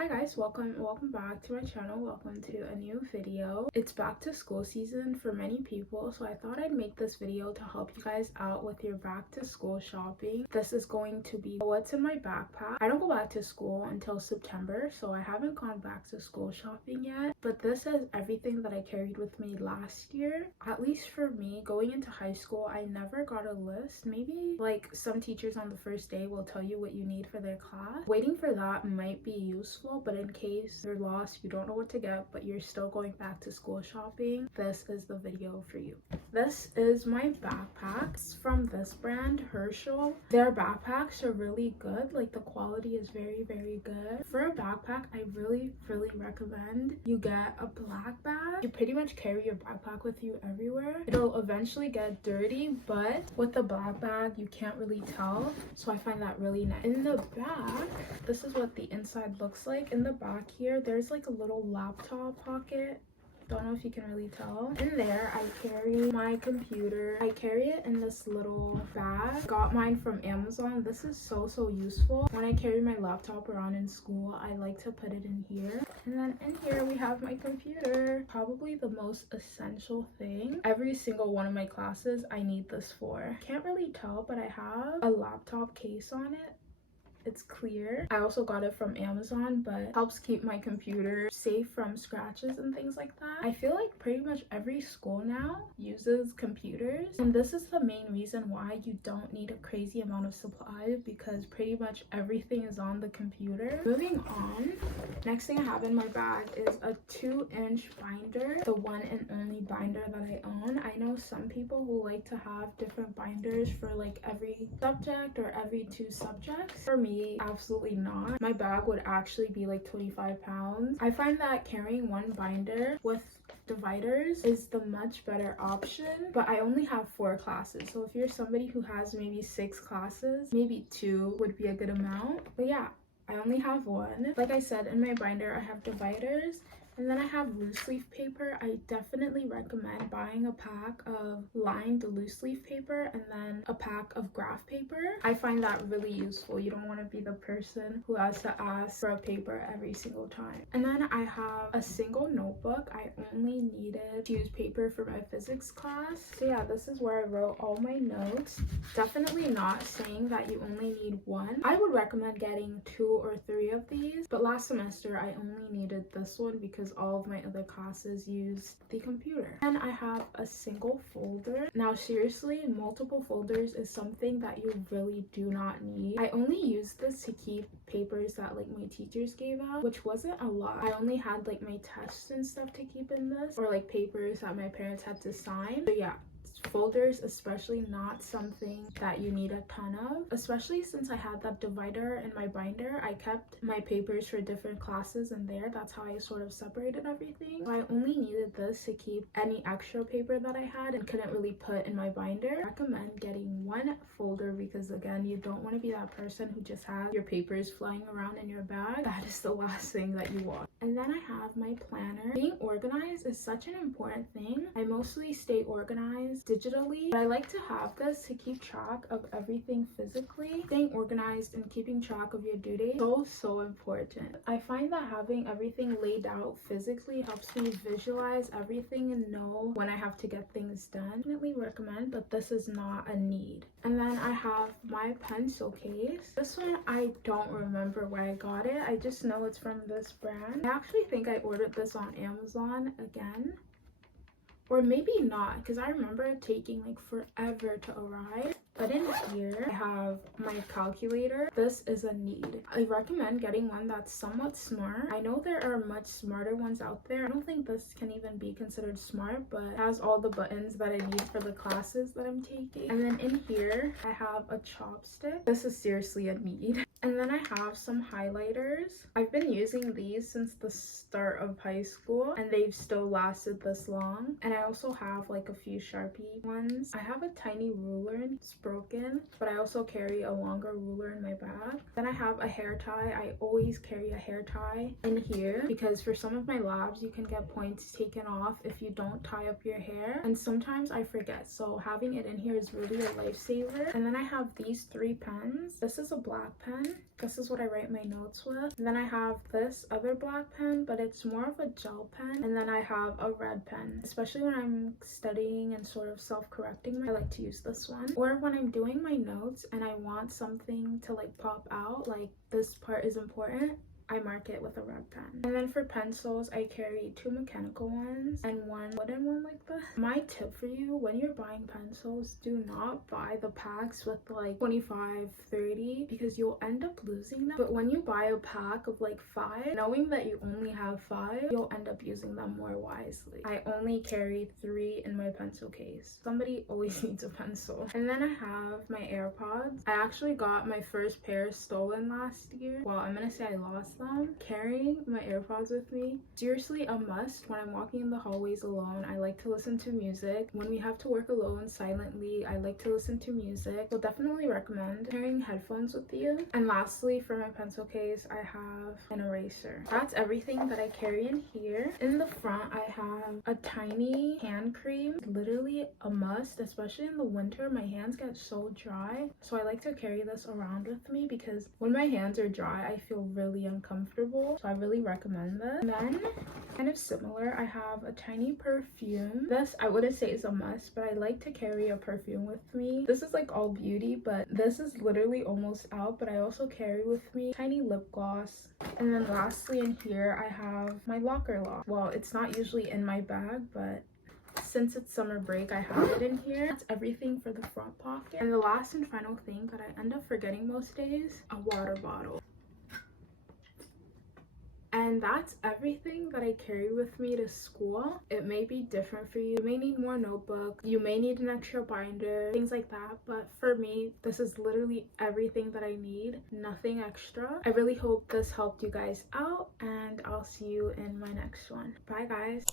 Hi guys, welcome back to my channel. Welcome to a new video. It's back to school season for many people, so I thought I'd make this video to help you guys out with your back to school shopping. This is going to be what's in my backpack. I don't go back to school until September, so I haven't gone back to school shopping yet, but this is everything that I carried with me last year. At least for me, going into high school, I never got a list. Maybe like some teachers on the first day will tell you what you need for their class. Waiting for that might be useful, but in case you're lost, you don't know what to get, but you're still going back to school shopping, this is the video for you. This is my backpack. It's from this brand, Herschel. Their backpacks are really good. Like, the quality is very good. For a backpack, I really recommend you get a black bag. You pretty much carry your backpack with you everywhere. It'll eventually get dirty, but with the black bag, you can't really tell, so I find that really nice. In the back, this is what the inside looks like. In the back here, there's like a little laptop pocket. Don't know if you can really tell. In there, I carry my computer. I carry it in this little bag. Got mine from Amazon. This is so useful. When I carry my laptop around in school, I like to put it in here. And then in here, we have my computer. Probably the most essential thing. Every single one of my classes, I need this for. Can't really tell, but I have a laptop case on it. It's clear. I also got it from Amazon, but helps keep my computer safe from scratches and things like that. I feel like pretty much every school now uses computers, and this is the main reason why you don't need a crazy amount of supplies, because pretty much everything is on the computer. Moving on, next thing I have in my bag is a 2-inch binder, the one and only binder that I own. I know some people who like to have different binders for like every subject or every 2 subjects. For me, absolutely not. My bag would actually be like 25 pounds. I find that carrying one binder with dividers is the much better option, but I only have 4 classes, so if you're somebody who has maybe 6 classes, maybe 2 would be a good amount. But yeah, I only have 1. Like I said, in my binder I have dividers, and then I have loose leaf paper. I definitely recommend buying a pack of lined loose leaf paper and then a pack of graph paper. I find that really useful. You don't want to be the person who has to ask for a paper every single time. And then I have a single notebook. I only needed to use paper for my physics class. So yeah, this is where I wrote all my notes. Definitely not saying that you only need 1. I would recommend getting 2 or 3 of these, but last semester I only needed this one because all of my other classes used the computer. And I have a single folder. Now seriously, multiple folders is something that you really do not need. I only use this to keep papers that like my teachers gave out, which wasn't a lot. I only had like my tests and stuff to keep in this, or like papers that my parents had to sign. So yeah, folders especially not something that you need a ton of, especially since I had that divider in my binder. I kept my papers for different classes in there. That's how I sort of separated everything. So I only needed this to keep any extra paper that I had and couldn't really put in my binder. I recommend getting 1 folder because again, you don't want to be that person who just has your papers flying around in your bag. That is the last thing that you want. And then I have my planner. Being organized is such an important thing. I mostly stay organized digitally, but I like to have this to keep track of everything physically. Staying organized and keeping track of your due date is so important. I find that having everything laid out physically helps me visualize everything and know when I have to get things done. Definitely recommend, but this is not a need. And then I have my pencil case. This one, I don't remember where I got it. I just know it's from this brand. I actually think I ordered this on Amazon again. Or maybe not, because I remember it taking like forever to arrive. But in here, I have my calculator. This is a need. I recommend getting one that's somewhat smart. I know there are much smarter ones out there. I don't think this can even be considered smart, but it has all the buttons that I need for the classes that I'm taking. And then in here, I have a chopstick. This is seriously a need. And then I have some highlighters. I've been using these since the start of high school, and they've still lasted this long. And I also have like a few Sharpie ones. I have a tiny ruler and it's broken, but I also carry a longer ruler in my bag. Then I have a hair tie. I always carry a hair tie in here because for some of my labs, you can get points taken off if you don't tie up your hair. And sometimes I forget, so having it in here is really a lifesaver. And then I have these 3 pens. This is a black pen. This is what I write my notes with. And then I have this other black pen, but it's more of a gel pen. And then I have a red pen. Especially when I'm studying and sort of self-correcting, I like to use this one. Or when I'm doing my notes and I want something to like pop out, like this part is important, I mark it with a red pen. And then for pencils, I carry 2 mechanical ones and 1 wooden one like this. My tip for you, when you're buying pencils, do not buy the packs with like 25, 30 because you'll end up losing them. But when you buy a pack of like 5, knowing that you only have 5, you'll end up using them more wisely. I only carry 3 in my pencil case. Somebody always needs a pencil. And then I have my AirPods. I actually got my first pair stolen last year. Well, I'm gonna say I lost them. Carrying my AirPods with me, seriously a must. When I'm walking in the hallways alone, I like to listen to music. When we have to work alone silently, I like to listen to music. So definitely recommend carrying headphones with you. And lastly, for my pencil case, I have an eraser. That's everything that I carry in here. In the front, I have a tiny hand cream, literally a must, especially in the winter. My hands get so dry, so I like to carry this around with me because when my hands are dry, I feel really uncomfortable, so I really recommend this. And then kind of similar, I have a tiny perfume. This I wouldn't say is a must, but I like to carry a perfume with me. This is like all beauty, but this is literally almost out, but I also carry with me tiny lip gloss. And then lastly in here, I have my locker lock. Well, it's not usually in my bag, but since it's summer break, I have it in here. That's everything for the front pocket. And the last and final thing that I end up forgetting most days, a water bottle. And that's everything that I carry with me to school. It may be different for you. You may need more notebook, you may need an extra binder, things like that, but for me, this is literally everything that I need, nothing extra. I really hope this helped you guys out, and I'll see you in my next one. Bye guys.